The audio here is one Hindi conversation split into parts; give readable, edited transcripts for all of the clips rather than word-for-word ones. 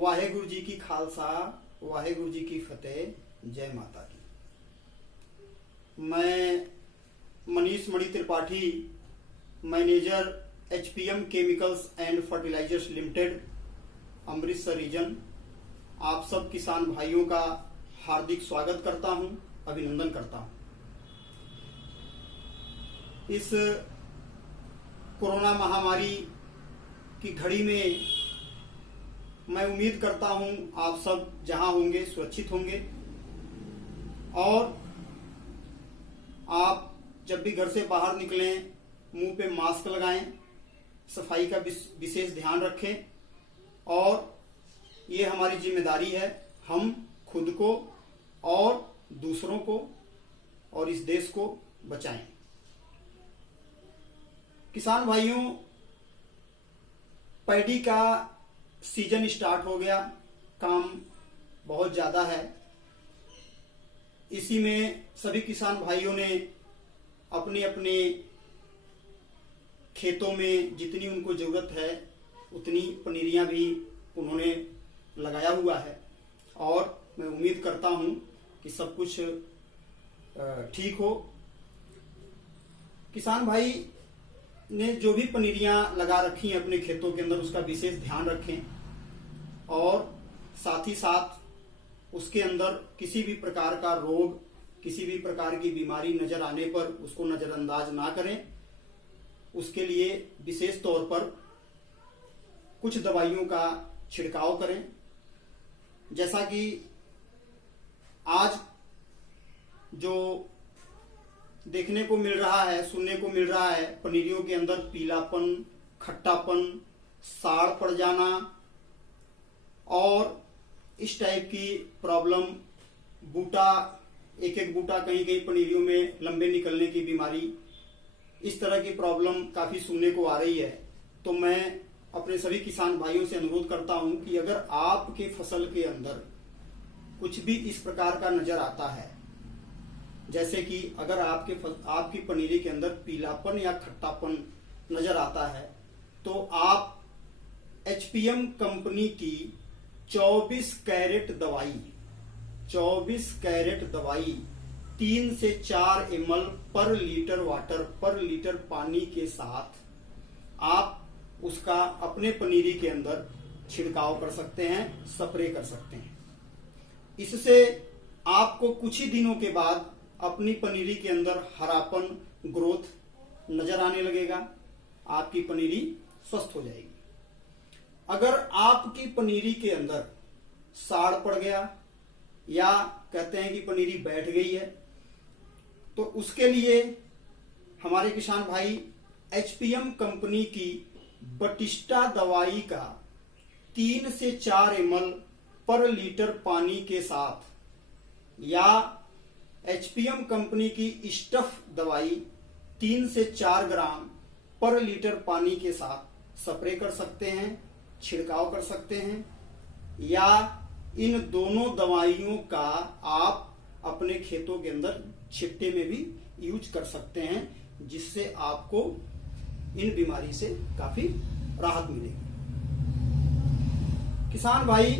वाहेगुरु जी की खालसा, वाहेगुरु जी की फतेह, जय माता की। मैं Manish Mani Tripathi, manager HPM chemicals and fertilisers limited, Amritsar region, आप सब किसान भाइयों का हार्दिक स्वागत करता हूं, अभिनंदन करता हूं। इस कोरोना महामारी की घड़ी में मैं उम्मीद करता हूं आप सब जहां होंगे सुरक्षित होंगे और आप जब भी घर से बाहर निकलें मुंह पे मास्क लगाएं, सफाई का विशेष ध्यान रखें और ये हमारी जिम्मेदारी है, हम खुद को और दूसरों को और इस देश को बचाएं। किसान भाइयों, पैडी का सीजन स्टार्ट हो गया, काम बहुत ज्यादा है। इसी में सभी किसान भाइयों ने अपने अपने खेतों में जितनी उनको जरूरत है उतनी पनीरियां भी उन्होंने लगाया हुआ है और मैं उम्मीद करता हूं कि सब कुछ ठीक हो। किसान भाई ने जो भी पनीरियां लगा रखी हैं अपने खेतों के अंदर उसका विशेष ध्यान रखें और साथ ही साथ उसके अंदर किसी भी प्रकार का रोग, किसी भी प्रकार की बीमारी नजर आने पर उसको नजरअंदाज ना करें। उसके लिए विशेष तौर पर कुछ दवाइयों का छिड़काव करें। जैसा कि आज जो देखने को मिल रहा है, सुनने को मिल रहा है, पनीरियों के अंदर पीलापन, खट्टापन, साड़ पड़ जाना और इस टाइप की प्रॉब्लम, बूटा, एक एक बूटा कहीं कहीं पनीरियों में लंबे निकलने की बीमारी, इस तरह की प्रॉब्लम काफी सुनने को आ रही है। तो मैं अपने सभी किसान भाइयों से अनुरोध करता हूं कि अगर आपके फसल के अंदर कुछ भी इस प्रकार का नजर आता है, जैसे कि अगर आपकी पनीरी के अंदर पीलापन या खट्टापन नजर आता है, तो आप एचपीएम कंपनी की 24 कैरेट दवाई 3 से 4 ml पर लीटर वाटर, पर लीटर पानी के साथ आप उसका अपने पनीरी के अंदर छिड़काव कर सकते हैं, स्प्रे कर सकते हैं। इससे आपको कुछ ही दिनों के बाद अपनी पनीरी के अंदर हरापन, ग्रोथ नजर आने लगेगा, आपकी पनीरी स्वस्थ हो जाएगी। अगर आपकी पनीरी के अंदर साड़ पड़ गया या कहते हैं कि पनीरी बैठ गई है, तो उसके लिए हमारे किसान भाई एचपीएम कंपनी की बटिस्टा दवाई का 3 से 4 ml पर लीटर पानी के साथ या एचपीएम कंपनी की स्टफ दवाई 3 से 4 ग्राम पर लीटर पानी के साथ स्प्रे कर सकते हैं, छिड़काव कर सकते हैं, या इन दोनों दवाइयों का आप अपने खेतों के अंदर छिट्टे में भी यूज कर सकते हैं, जिससे आपको इन बीमारी से काफी राहत मिलेगी। किसान भाई,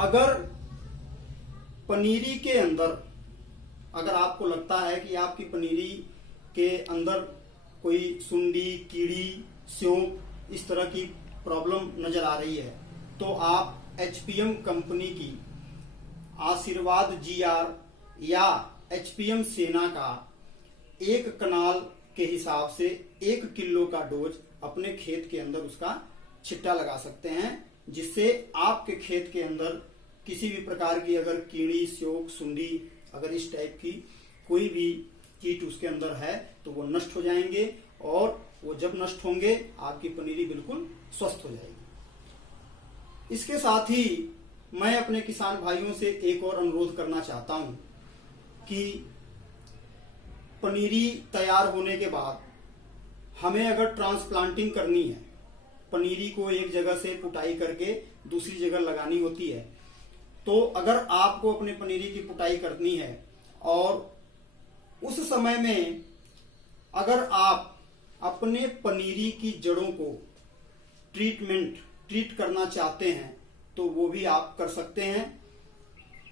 अगर पनीरी के अंदर अगर आपको लगता है कि आपकी पनीरी के अंदर कोई सुंडी, कीड़ी, स्योंक, इस तरह की प्रॉब्लम नजर आ रही है, तो आप एचपीएम कंपनी की आशीर्वाद जीआर या एचपीएम सेना का 1 कनाल के हिसाब से 1 किलो का डोज अपने खेत के अंदर उसका छिट्टा लगा सकते हैं, जिससे आपके खेत के अंदर किसी भी प्रकार की अगर कीड़ी, स्योक, सुंडी, अगर इस टाइप की कोई भी कीट उसके अंदर है तो वो नष्ट हो जाएंगे और वो जब नष्ट होंगे आपकी पनीरी बिल्कुल स्वस्थ हो जाएगी। इसके साथ ही मैं अपने किसान भाइयों से एक और अनुरोध करना चाहता हूं कि पनीरी तैयार होने के बाद हमें अगर ट्रांसप्लांटिंग करनी है, पनीरी को एक जगह से पुटाई करके दूसरी जगह लगानी होती है, तो अगर आपको अपने पनीरी की पुटाई करनी है और उस समय में अगर आप अपने पनीरी की जड़ों को ट्रीटमेंट ट्रीट करना चाहते हैं तो वो भी आप कर सकते हैं।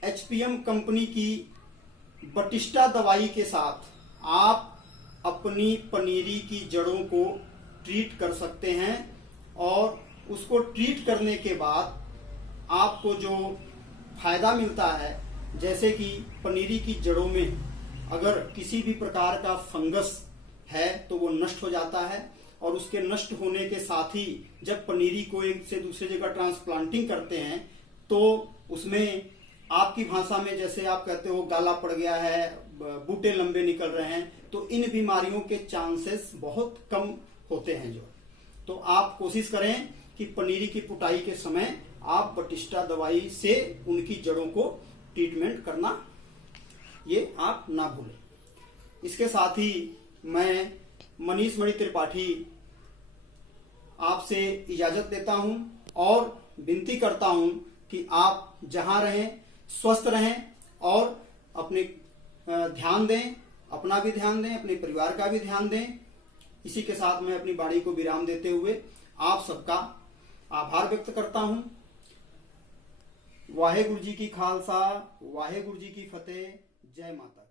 एचपीएम कंपनी की बटिस्टा दवाई के साथ आप अपनी पनीरी की जड़ों को ट्रीट कर सकते हैं और उसको ट्रीट करने के बाद आपको जो फायदा मिलता है, जैसे कि पनीरी की जड़ों में अगर किसी भी प्रकार का फंगस है तो वो नष्ट हो जाता है और उसके नष्ट होने के साथ ही जब पनीरी को एक से दूसरी जगह ट्रांसप्लांटिंग करते हैं तो उसमें आपकी भाषा में जैसे आप कहते हो गाला पड़ गया है, बूटे लंबे निकल रहे हैं, तो इन बीमारियों के चांसेस बहुत कम होते हैं। तो आप कोशिश करें कि पनीरी की पुटाई के समय आप बटिस्टा दवाई से उनकी जड़ों को ट्रीटमेंट करना ये आप ना भूलें। इसके साथ ही मैं मनीष मणि त्रिपाठी आपसे इजाजत लेता हूं और विनती करता हूं कि आप जहां रहें स्वस्थ रहें और अपने ध्यान दें, अपना भी ध्यान दें, अपने परिवार का भी ध्यान दें। इसी के साथ मैं अपनी वाणी को विराम देते हुए आप सबका आभार व्यक्त करता हूं। वाहेगुरु जी की खालसा, वाहेगुरु जी की फतेह। जय माता।